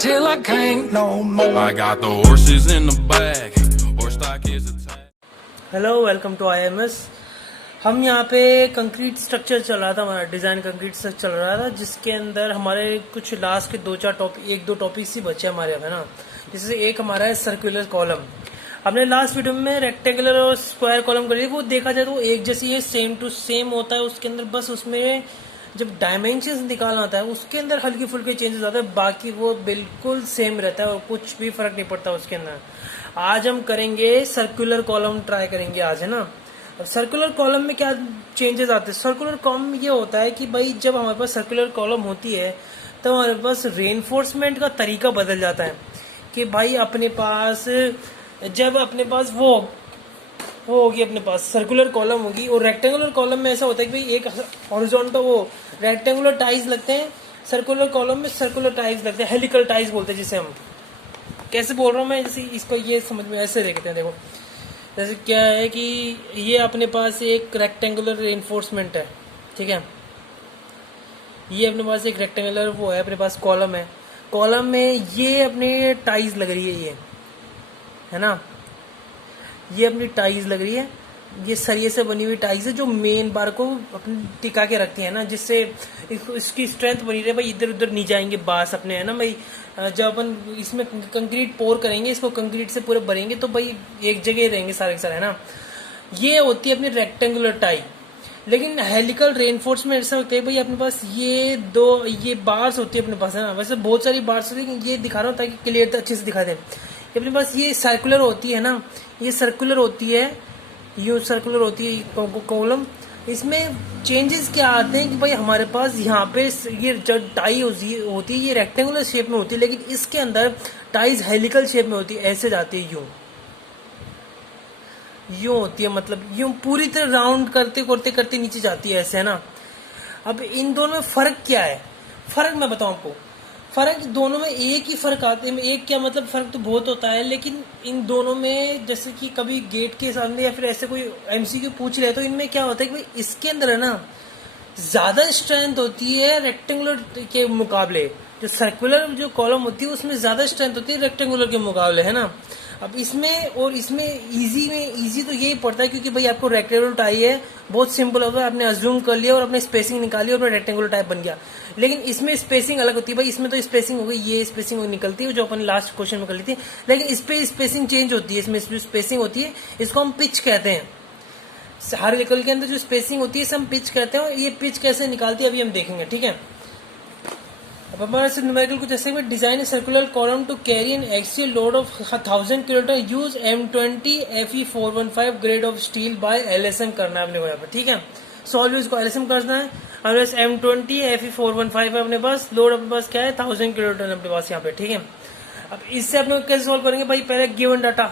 till I can't no more. I got the horses in the back. Horse stock is attached. Hello, welcome to IMS। हम यहाँ पे concrete structure चल रहा था, हमारा design concrete structure चल रहा था, जिसके अंदर हमारे कुछ लास्ट के एक दो टॉपिक्स ही बचे हमारे, है ना। जैसे एक हमारा है सर्कुलर कॉलम। हमने लास्ट वीडियो में रेक्टेंगुलर और स्क्वायर कॉलम करी, वो देखा जाए तो एक जैसी है, सेम टू सेम होता है उसके अंदर। बस उसमें जब डायमेंशंस निकालना आता है उसके अंदर हल्की फुल्के चेंजेस आते हैं, बाकी वो बिल्कुल सेम रहता है और कुछ भी फर्क नहीं पड़ता उसके अंदर। आज हम करेंगे सर्कुलर कॉलम, ट्राई करेंगे आज, है ना। और सर्कुलर कॉलम में क्या चेंजेस आते हैं? सर्कुलर कॉलम में ये होता है कि भाई जब हमारे पास सर्कुलर कॉलम होती है तो हमारे पास रेनफोर्समेंट का तरीका बदल जाता है। कि भाई अपने पास जब अपने पास वो होगी, अपने पास सर्कुलर कॉलम होगी, और रेक्टेंगुलर कॉलम में ऐसा होता है कि भाई एक हॉरिजॉन्टल वो रेक्टेंगुलर टाइज लगते हैं, सर्कुलर कॉलम में सर्कुलर टाइज लगते हैं, हेलिकल टाइज बोलते हैं जिसे हम। कैसे बोल रहा हूँ मैं, जैसे इसको ये समझ में ऐसे देखते हैं। देखो जैसे क्या है कि ये अपने पास एक रेक्टेंगुलर रेनफोर्समेंट है, ठीक है। ये अपने पास एक रेक्टेंगुलर वो है, अपने पास कॉलम है। कॉलम में ये अपने टाइज लग रही है, ये है ना, ये अपनी टाइज लग रही है। ये सरिये से बनी हुई टाइज है जो मेन बार को अपनी टिका के रखती है ना, जिससे इसकी स्ट्रेंथ बनी रहे। भाई इधर उधर नहीं जाएंगे बास अपने, है ना भाई। जब अपन इसमें कंक्रीट पोर करेंगे, इसको कंक्रीट से पूरे भरेंगे तो भाई एक जगह रहेंगे सारे के सारे, है ना। ये होती है अपनी रेक्टेंगुलर टाई। लेकिन हेलिकल रेनफोर्समेंट ऐसा होता है भाई अपने पास ये बार्स होती है अपने पास, है ना। वैसे बहुत सारी बार्स होती है, लेकिन ये दिखा रहा हूँ ताकि क्लियर अच्छे से दिखा दे। अपने पास ये सर्कुलर होती है ना, ये सर्कुलर होती है, ये सर्कुलर होती है कॉलम। इसमें चेंजेस क्या आते हैं कि भाई हमारे पास यहाँ पे ये जो टाई होती है ये रेक्टेंगुलर शेप में होती है, लेकिन इसके अंदर टाइज हेलिकल शेप में होती है, ऐसे जाती है, यूं होती है, मतलब यूं पूरी तरह राउंड करते करते करते नीचे जाती है, ऐसे, है ना। अब इन दोनों में फर्क क्या है? फर्क मैं बताऊं आपको। फर्क दोनों में एक ही फर्क आते हैं, एक क्या मतलब, फर्क तो बहुत होता है, लेकिन इन दोनों में जैसे कि कभी गेट के सामने या फिर ऐसे कोई MCQ पूछ रहे तो इनमें क्या होता है कि भाई इसके अंदर है ना ज्यादा स्ट्रेंथ होती है रेक्टेंगुलर के मुकाबले। जो सर्कुलर जो कॉलम होती है उसमें ज्यादा स्ट्रेंथ होती है रेक्टेंगुलर के मुकाबले, है ना। अब इसमें इजी तो यही पड़ता है क्योंकि भाई आपको रेक्टेंगुलर टाई है, बहुत सिंपल होगा, आपने अज्यूम कर लिया और अपने स्पेसिंग निकाली और रेक्टेंगुलर टाइप बन गया। लेकिन इसमें स्पेसिंग अलग होती है भाई, इसमें तो स्पेसिंग हो गई, ये स्पेसिंग निकलती है जो अपन लास्ट क्वेश्चन में कर ली थी, लेकिन इस पे स्पेसिंग चेंज होती है। इसमें स्पेसिंग होती है, इसको हम पिच कहते हैं। हर व्हीकल के अंदर जो स्पेसिंग होती है इसे हम पिच कहते हैं, और ये पिच कैसे निकालती है अभी हम देखेंगे, ठीक है। अब हमारे से न्यूमेरिकल कुछ ऐसे में design circular column to carry an axial load of 1000 kilometre, use M20 Fe415 grade of steel by LSM करना है अपने को यहाँ पर, ठीक है। सॉल्व इसको LSM करना है। हमारे पास M20 Fe415 है अपने पास, लोड अपने पास क्या है 1000 किलोमीटर अपने पास यहाँ पे, ठीक है। अब इससे अपने कैसे सॉल्व करेंगे भाई, पहले गिवन डाटा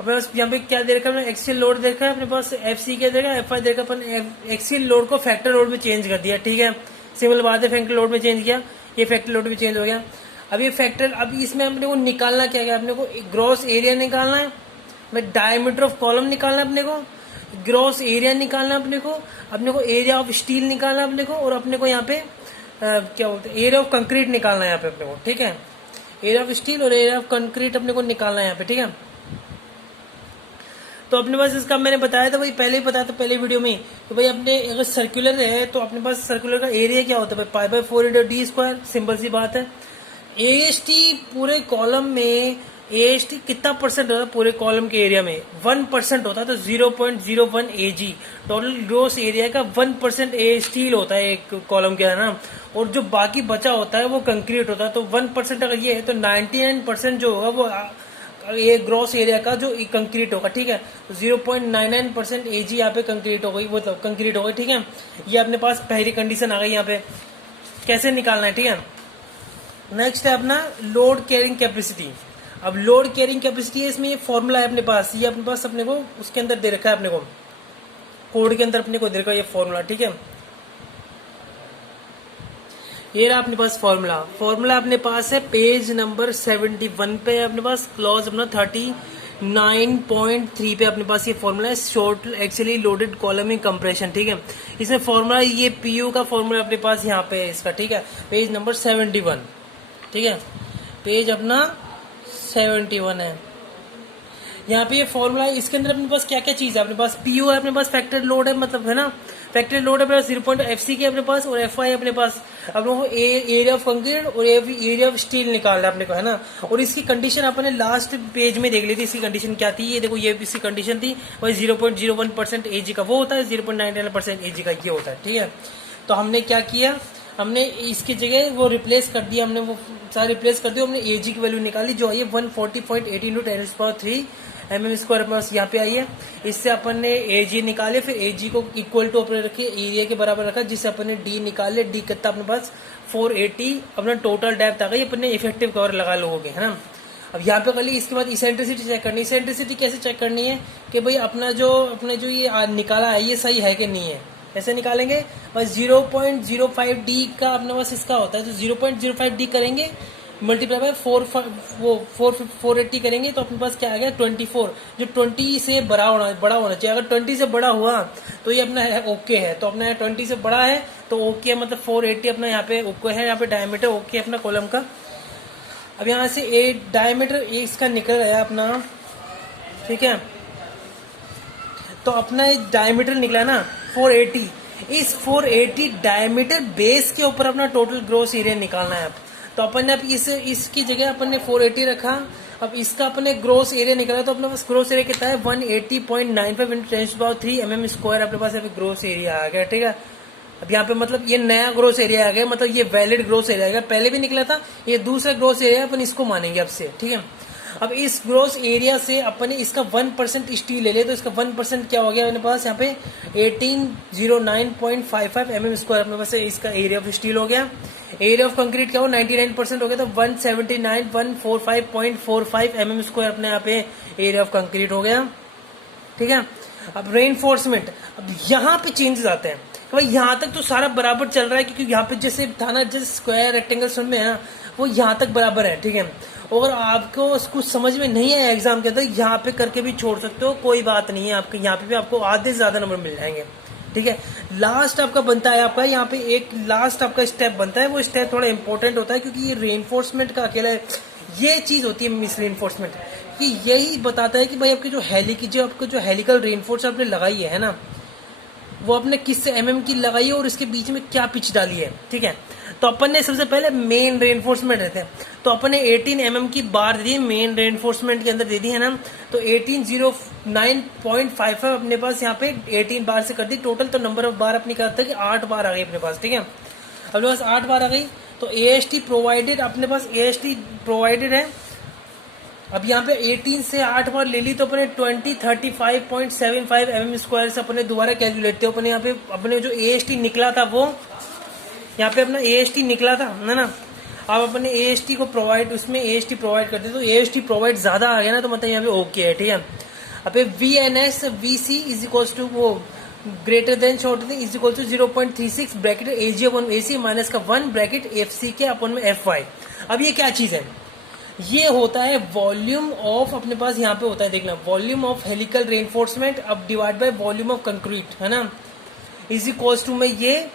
अपने पास यहाँ पे क्या दे रखा है, एक्सियल लोड देखा है अपने पास, FC क्या देगा, FI देखा, अपन एक्सियल लोड को फैक्टर लोड में चेंज कर दिया, ठीक है। सिंपल बात है, फैक्टर लोड में चेंज किया, ये फैक्टर लोड भी चेंज हो गया। अब ये फैक्टर, अब इसमें अपने को निकालना क्या है, अपने को ग्रॉस एरिया निकालना है, मैं डायमीटर ऑफ कॉलम निकालना है अपने को, ग्रॉस एरिया निकालना है अपने को एरिया ऑफ स्टील निकालना है अपने को, और अपने को यहाँ पे क्या बोलते हैं, एरिया ऑफ कंक्रीट निकालना है यहाँ पे अपने को, ठीक है। एरिया ऑफ स्टील और एरिया ऑफ कंक्रीट अपने को निकालना है यहाँ पे, ठीक है। तो अपने पास इसका मैंने बताया था भाई, पहले ही बताया था पहले वीडियो में, तो भाई अपने अगर सर्कुलर है तो अपने पास सर्कुलर का एरिया क्या होता है भाई, π/4 × d², सिंपल सी बात है। AST पूरे कॉलम में AST कितना परसेंट होता है पूरे कॉलम के एरिया में? 1% होता है, तो 0.01 AG टोटल ग्रोस एरिया का 1% स्टील होता है एक कॉलम के, है ना। और जो बाकी बचा होता है वो कंक्रीट होता है, तो 1% अगर ये है तो 99% जो होगा वो ये ग्रॉस एरिया का जो कंक्रीट होगा, ठीक है। तो 0.99% AG यहाँ पे कंक्रीट हो गई, वो तो कंक्रीट हो गई, ठीक है। ये अपने पास पहली कंडीशन आ गई यहाँ पे, कैसे निकालना है, ठीक है। नेक्स्ट है अपना लोड कैरिंग कैपेसिटी। अब लोड कैरिंग कैपेसिटी है, इसमें ये फॉर्मूला है अपने पास, ये अपने पास अपने को उसके अंदर दे रखा है, अपने को कोड के अंदर अपने को दे रखा है ये फॉर्मूला, ठीक है। ये रहा अपने पास फॉर्मूला अपने पास है पेज नंबर 71 पे है अपने पास, क्लॉज अपना 39.3 पे अपने पास ये फॉर्मूला है, short actually loaded column in compression, ठीक है। इसमें फॉर्मूला ये PU का फॉर्मूला अपने पास यहाँ पे है इसका, ठीक है, पेज नंबर 71, ठीक है। पेज अपना 71 है। यहाँ पे ये फॉर्मूला है, इसके अंदर अपने पास क्या क्या चीज है, अपने पास पीयू है, अपने पास फैक्टर लोड है, मतलब है ना, फैक्टर लोड है अपने पास 0.FC के अपने पास, और एफआई अपने पास, अब लोगों को एरिया ऑफ कंक्रीट और एरिया ऑफ स्टील निकालना है अपने को, है ना। और इसकी कंडीशन अपने लास्ट पेज में देख ली थी, इसकी कंडीशन क्या थी, ये देखो, ये इसकी कंडीशन थी, वही 0.01% AG का वो होता है, 0.99% AG का ये होता है, ठीक है। तो हमने क्या किया, हमने इसकी जगह वो रिप्लेस कर दिया, हमने वो सारा रिप्लेस कर दिया, हमने एजी की वैल्यू निकाली जो आई है 140.8 × 10⁻³ mm² प्लस यहाँ पे आई है। इससे अपन ने एजी निकाले, फिर एजी को इक्वल टू अपने रखे, एरिया के बराबर रखा, जिससे अपन ने डी निकाले, डी कितना अपने पास 480 अपना टोटल डेप्थ आ गई, अपन ने इफेक्टिव कवर लगा लोगे, है ना। अब यहाँ पे कर ली, इसके बाद इसेंट्रिसिटी चेक करनी। इसेंट्रिसिटी कैसे चेक करनी है कि भाई अपने जो ये निकाला है ये सही है कि नहीं है, ऐसे निकालेंगे। बस 0.05D का अपने पास इसका होता है, तो 0.05D करेंगे मल्टीप्लाई बाय 480 करेंगे, तो अपने पास क्या आ गया 24, जो 20 से बड़ा होना चाहिए। अगर 20 से बड़ा हुआ तो ये अपना है ओके है, तो अपना 20 से बड़ा है तो ओके, मतलब 480 अपना यहाँ पे ओके है, यहाँ पे डायमीटर ओके अपना कॉलम का। अब यहाँ से डायमीटर इसका निकल गया अपना, ठीक है। तो अपना डायमीटर निकला ना 480, इस 480 डायमीटर बेस के ऊपर अपना टोटल ग्रॉस एरिया निकालना है। तो अपन ने अब इसकी जगह अपन ने 480 रखा, अब इसका अपन ने ग्रॉस एरिया निकाला, तो अपने पास ग्रॉस एरिया कितना है 180.95 × 10⁻³ mm² अपने पास अभी ग्रॉस एरिया आ गया, ठीक है। अब यहाँ पे मतलब ये नया ग्रॉस एरिया आ गया, मतलब ये वैलिड ग्रॉस एरिया आ गया, पहले भी निकला था, ये दूसरा ग्रॉस एरिया अपन इसको मानेंगे अब से, ठीक है। अब इस ग्रॉस एरिया से अपन ने इसका 1% स्टील ले लिया, तो इसका 1% क्या हो गया अपने पास यहाँ पे 1809.55 mm² अपने पास इसका एरिया ऑफ स्टील हो गया। एरिया ऑफ कंक्रीट क्या हो 99% हो गया, तो 179,145.45 mm² अपने यहाँ पे एरिया ऑफ कंक्रीट हो गया, ठीक है। अब रेनफोर्समेंट, अब यहाँ पे चेंजेस आते हैं, भाई यहाँ तक तो सारा बराबर चल रहा है, क्योंकि यहाँ पे जैसे था ना, जैसे स्क्वायर रेक्टेंगल फॉर्म में है ना, वो यहाँ तक बराबर है, ठीक है। अगर आपको कुछ समझ में नहीं आया एग्जाम के अंदर, यहाँ पे करके भी छोड़ सकते हो, कोई बात नहीं है, आपके यहाँ पे भी आपको आधे से ज्यादा नंबर मिल जाएंगे, ठीक है। लास्ट आपका बनता है, आपका यहाँ पे एक लास्ट आपका स्टेप बनता है, वो स्टेप थोड़ा इंपॉर्टेंट होता है, क्योंकि ये रेनफोर्समेंट का अकेला ये चीज होती है मिस रेनफोर्समेंट, कि यही बताता है कि भाई आपकी जो आपको जो हेलिकल रेनफोर्स आपने लगाई है ना, वो आपने किससे mm की लगाई है और इसके बीच में क्या पिच डाली है, ठीक है। तो अपन ने सबसे पहले मेन रेनफोर्समेंट रहते हैं, तो अपन ने 18 mm की बार दे दी मेन रेनफोर्समेंट के अंदर दे दी है ना, तो 1809.55 अपने पास यहाँ पे 18 बार से कर दी टोटल, तो नंबर ऑफ बार अपनी करता है कि 8 बार आ गई अपने पास, ठीक है। अपने पास 8 बार आ गई, तो AST प्रोवाइडेड, अपने पास AST प्रोवाइडेड है। अब यहाँ पे 18 से 8 बार ले ली, तो अपने 2035.75 mm² से अपने दोबारा कैलकुलेट थे, अपने यहाँ पे अपने जो AST निकला था वो यहाँ पे अपना AST निकला था ना। अब अपने AST को प्रोवाइड, उसमें AST प्रोवाइड करते, तो AST प्रोवाइड ज्यादा आ गया ना, तो मतलब यहाँ पे ओके है, ठीक है। अब VNS VC is equal to वो greater than short is equal to 0.36 bracket AG/AC minus का 1 ब्रैकेट FC के अपन में FY। अब ये क्या चीज है, ये होता है वॉल्यूम ऑफ, अपने पास यहाँ पे होता है देखना, वॉल्यूम ऑफ हेलिकल रेनफोर्समेंट अब divide by volume of concrete, है ना, इज इक्वल टू में ये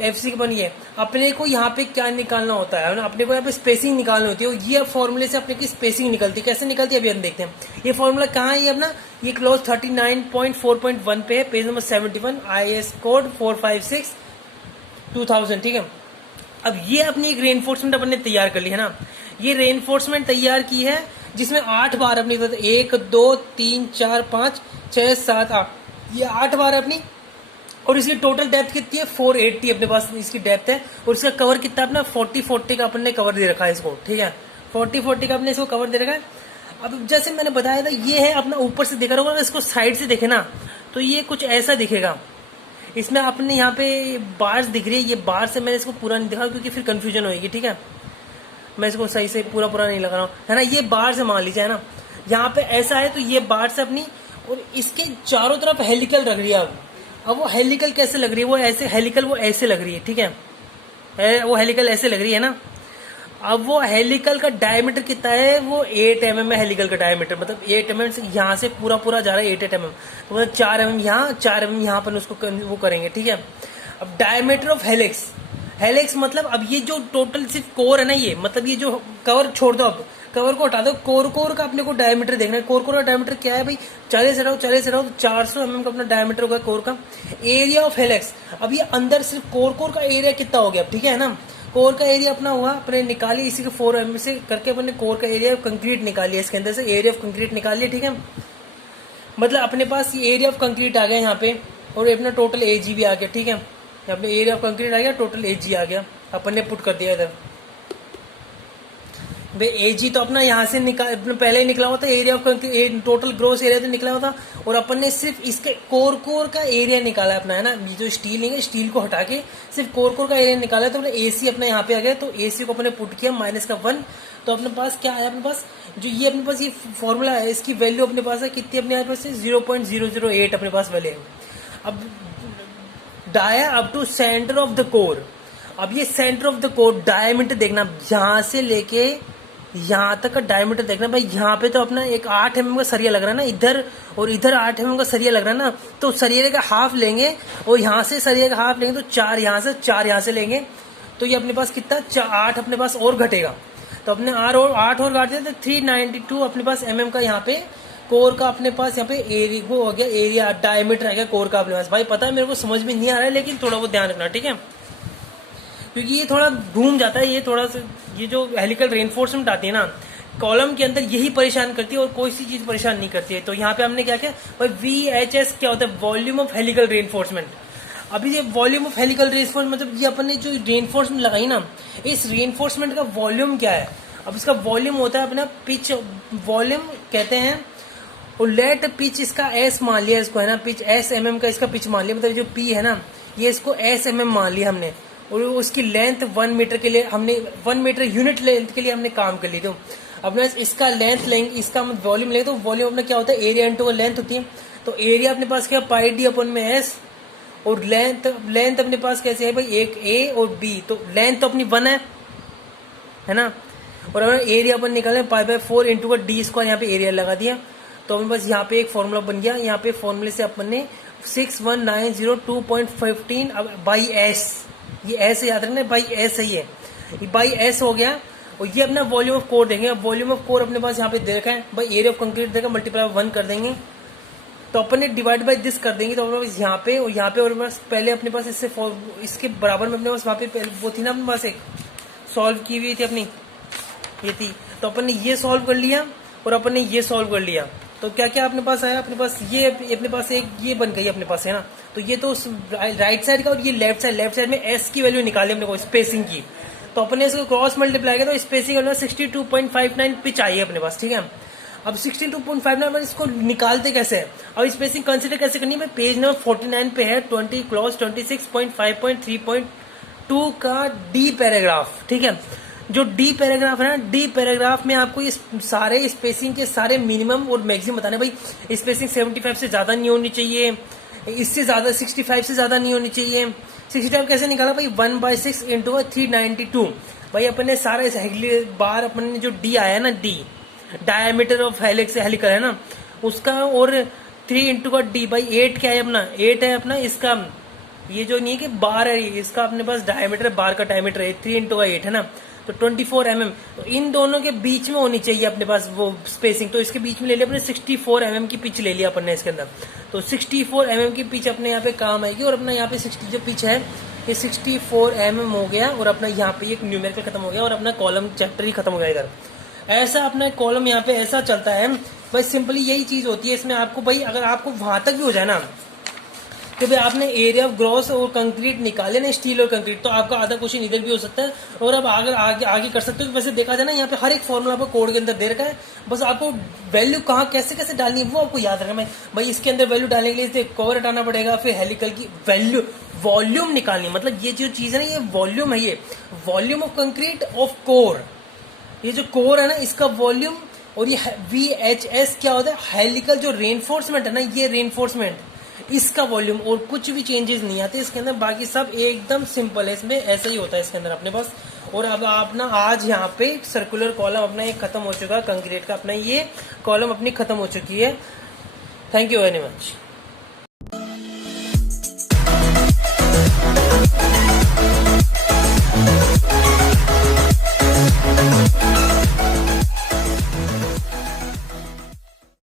FC के बनिए। अपने को यहाँ पे क्या निकालना होता है ना, अपने को यहाँ पे स्पेसिंग निकालनी होती है, ये फॉर्मूले से अपने की स्पेसिंग निकलती है। कैसे निकलती है अभी हम देखते हैं। ये फॉर्मूला कहाँ है ये अपना, ये क्लॉज 39.4.1 पे है, पेज नंबर 71, IS कोड 456/2000, ठीक है। अब ये अपनी एक रेनफोर्समेंट अपन ने तैयार कर ली है ना, ये रेनफोर्समेंट तैयार की है जिसमें 8 बार अपनी 1 2 3 4 5 6 7 8, ये 8 बार अपनी, और इसकी टोटल डेप्थ कितनी है 480 अपने पास इसकी डेप्थ है, और इसका कवर कितना अपना 40-40 का अपन ने कवर दे रखा है इसको, ठीक है। 40-40 का अपने इसको कवर दे रखा है। अब जैसे मैंने बताया था, ये है अपना ऊपर से देखा होगा, इसको साइड से देखे ना तो ये कुछ ऐसा दिखेगा। इसमें अपने यहाँ पे बार्स दिख रही है, ये बार से मैंने इसको पूरा नहीं दिखा क्योंकि फिर कंफ्यूजन होगी, ठीक है। मैं इसको सही से पूरा नहीं लगा रहा हूँ, है ना। ये बार से मान लीजिए, है ना, यहाँ पे ऐसा है, तो ये बार से अपनी, और इसके चारों तरफ हेलिकल लग रही है। अब वो हेलिकल कैसे लग रही है, वो ऐसे हेलिकल वो ऐसे लग रही है, ठीक है, वो हेलिकल ऐसे लग रही है ना। अब वो हेलिकल का डायमीटर कितना है, वो 8 mm है हेलिकल का डायमीटर, मतलब 8 mm से यहाँ से पूरा जा रहा है 8 mm, तो मतलब 4 mm यहाँ 4 mm यहाँ पर उसको वो करेंगे, ठीक है। अब डायमीटर ऑफ हेलिक्स, हेलिक्स मतलब अब ये जो टोटल सिर्फ कोर है ना, ये मतलब ये जो कवर छोड़ दो, अब कवर को हटा दो, कोर का अपने को डायमीटर देखना है। कोर का डायमीटर क्या है भाई, 40 हटाओ तो 400 mm का अपना डायमीटर होगा कोर का। एरिया ऑफ हेलिक्स, अब ये अंदर सिर्फ कोर का एरिया कितना हो गया, ठीक है ना। कोर का एरिया अपना हुआ, अपने निकालिए इसी के 4 mm से करके अपने कोर का एरिया ऑफ कंक्रीट निकालिए, इसके अंदर से एरिया ऑफ कंक्रीट निकालिए, ठीक है। मतलब अपने पास ये एरिया ऑफ कंक्रीट आ गया यहाँ पे, और अपना टोटल एजी भी आ गया, ठीक है। अपने एरिया ऑफ कंक्रीट आ गया, टोटल एजी आ गया, अपन ने पुट कर दिया इधर। भाई एजी तो अपना यहाँ से पहले ही निकला हुआ था, area of concrete total gross area तो निकला हुआ था, और अपन ने सिर्फ इसके कोर का एरिया निकाला अपना, है ना। ये जो स्टील है, स्टील को हटा के सिर्फ कोर का एरिया निकाला, तो अपने एसी अपना यहाँ पे आ गया, तो एसी को अपने पुट किया -1, तो अपने पास क्या आया, अपने पास जो ये अपने पास ये फॉर्मूला है, इसकी वैल्यू अपने पास है कितनी, अपने पास 0.008 अपने पास वैल्यू है। अब dia up to centre of the core, अब ये centre of the core diameter देखना, यहां से लेके यहां तक का डायमीटर देखना भाई। यहाँ पे तो अपना एक 8 mm का सरिया लग रहा है ना इधर, और इधर 8 mm का सरिया लग रहा है ना, तो सरिये का हाफ लेंगे, और यहाँ से सरिये का हाफ लेंगे तो 4 यहाँ से 4 यहाँ से लेंगे, तो ये अपने पास कितना 8 अपने पास और घटेगा, तो अपने 8 और घाट तो 392 अपने पास mm का यहाँ पे कोर का अपने पास यहाँ पे एरिया वो हो गया, एरिया डायमीटर आ गया कोर का अपने पास। भाई पता है मेरे को समझ में नहीं आ रहा है, लेकिन थोड़ा बहुत ध्यान रखना, ठीक है, क्योंकि ये थोड़ा घूम जाता है, ये थोड़ा सा ये जो हेलिकल रेनफोर्समेंट आती है ना कॉलम के अंदर, यही परेशान करती है और कोई सी चीज परेशान नहीं करती है। तो यहाँ पे हमने क्या किया भाई, VHS क्या होता है, वॉल्यूम ऑफ हेलिकल रेनफोर्समेंट। अभी ये वॉल्यूम ऑफ हेलिकल रेनफोर्समेंट मतलब ये अपन ने जो रेनफोर्समेंट लगाई ना, इस रेनफोर्समेंट का वॉल्यूम क्या है। अब इसका वॉल्यूम होता है अपना पिच वॉल्यूम कहते हैं, और लेट पिच इसका एस मान लिया इसको, है ना, पिच SMM का इसका पिच मान लिया, मतलब जो P है ना ये इसको SMM मान लिया हमने, और उसकी लेंथ 1 मीटर के लिए हमने 1 मीटर यूनिट लेंथ के लिए हमने काम कर ली। तो अपने इसका लेंथ लेंगे, इसका वॉल्यूम लेंगे, तो वॉल्यूम अपना क्या होता है, एरिया इंटू लेंथ होती है। तो एरिया अपने पास क्या पाई डी अपन में S, और लेंथ अपने पास कैसे है भाई, एक A और B, तो लेंथ तो अपनी 1 है ना, और एरिया अपन निकाले π/4 इंटू D स्क्वायर, यहाँ पे एरिया लगा दिया, तो अपने पास यहाँ पे एक फॉर्मूला बन गया। यहाँ पे फॉर्मूले से अपन ने 6190.2.15 बाई S, ये S याद रखना, बाई S है ये बाई S हो गया। और ये अपना वॉल्यूम ऑफ कोर देंगे, वॉल्यूम ऑफ कोर अपने पास यहाँ पे दे रखा है भाई, एरिया ऑफ कंक्रीट देगा मल्टीप्लाई 1 कर देंगे, तो अपन ने डिवाइड बाई दिस कर देंगे, तो अपने पास यहाँ पे और यहाँ पे, और बस पहले अपने पास इसके बराबर में अपने पास वहाँ पे वो थी ना अपने पास एक सॉल्व की हुई थी अपनी, ये थी, तो अपन ने ये सॉल्व कर लिया और अपन ने ये सॉल्व कर लिया, तो क्या क्या अपने पास आया, अपने पास ये अपने पास एक ये बन गई अपने पास, है ना। तो ये तो राइट साइड का, और ये लेफ्ट साइड में S की वैल्यू निकाली अपने को स्पेसिंग की, तो अपने इसको क्रॉस मल्टीप्लाई किया, तो स्पेसिंग 62.59 पिच आई है अपने पास, ठीक है। अब 62.59 इसको निकालते कैसे है, अब स्पेसिंग कंसिडर कैसे करनी है, पेज नंबर 49 पे है 20 क्लॉज 26.5.3.2 का D पैराग्राफ, ठीक है। जो D पैराग्राफ है ना, D पैराग्राफ में आपको ये सारे स्पेसिंग के सारे मिनिमम और मैक्सिमम बताने, भाई स्पेसिंग 75 से ज्यादा नहीं होनी चाहिए, इससे ज्यादा 65 से ज्यादा नहीं होनी चाहिए। 65 कैसे निकाला भाई, 1/6 इंटू 392, भाई अपन ने सारा इस बार अपन ने जो D आया ना, D डायमीटर ऑफ हेलिकल है ना उसका, और 3 इंटू का D भाई 8 क्या है अपना, 8 है अपना इसका, ये जो नहीं है कि बार है, इसका अपने पास डायमीटर बार का डायमीटर है 3 इंटू का 8 है ना, तो 24 mm, तो इन दोनों के बीच में होनी चाहिए अपने पास वो स्पेसिंग, तो इसके बीच में ले लिया अपने 64 mm की पिच ले लिया अपन ने इसके अंदर, तो 64 mm की पिच अपने यहाँ पे काम आएगी, और अपना यहाँ पे 60 जो पिच है ये 64 mm हो गया, और अपना यहाँ पे एक न्यूमेरिकल खत्म हो गया, और अपना कॉलम चैप्टर ही खत्म हो गया इधर। ऐसा अपना कॉलम यहाँ पे ऐसा चलता है भाई, सिंपली यही चीज होती है इसमें आपको भाई, अगर आपको वहां तक भी हो जाए ना कि भाई आपने एरिया ऑफ ग्रॉस और कंक्रीट निकाले ना, स्टील और कंक्रीट, तो आपका आधा क्वेश्चन इधर भी हो सकता है, और अब अगर आगे कर सकते हो। वैसे देखा जाए ना यहाँ पे हर एक फॉर्मूला आपको कोड के अंदर दे रखा है, बस आपको वैल्यू कहाँ कैसे कैसे डालनी है वो आपको याद रखना है। भाई इसके अंदर वैल्यू डालने के लिए इसे कवर हटाना पड़ेगा, फिर हेलिकल की वैल्यू वॉल्यूम निकालनी, मतलब ये जो चीज है ना, ये वॉल्यूम है, ये volume of concrete of core, ये जो कोर है ना इसका वॉल्यूम, और ये VHS क्या होता है, हेलिकल जो रेनफोर्समेंट है ना, ये रेनफोर्समेंट इसका वॉल्यूम, और कुछ भी चेंजेस नहीं आते इसके अंदर, बाकी सब एकदम सिंपल है, इसमें ऐसा ही होता है इसके अंदर अपने पास। और अब अपना आज यहाँ पे सर्कुलर कॉलम अपना एक खत्म हो चुका है, कंक्रीट का अपना ये कॉलम अपनी खत्म हो चुकी है। Thank you very much.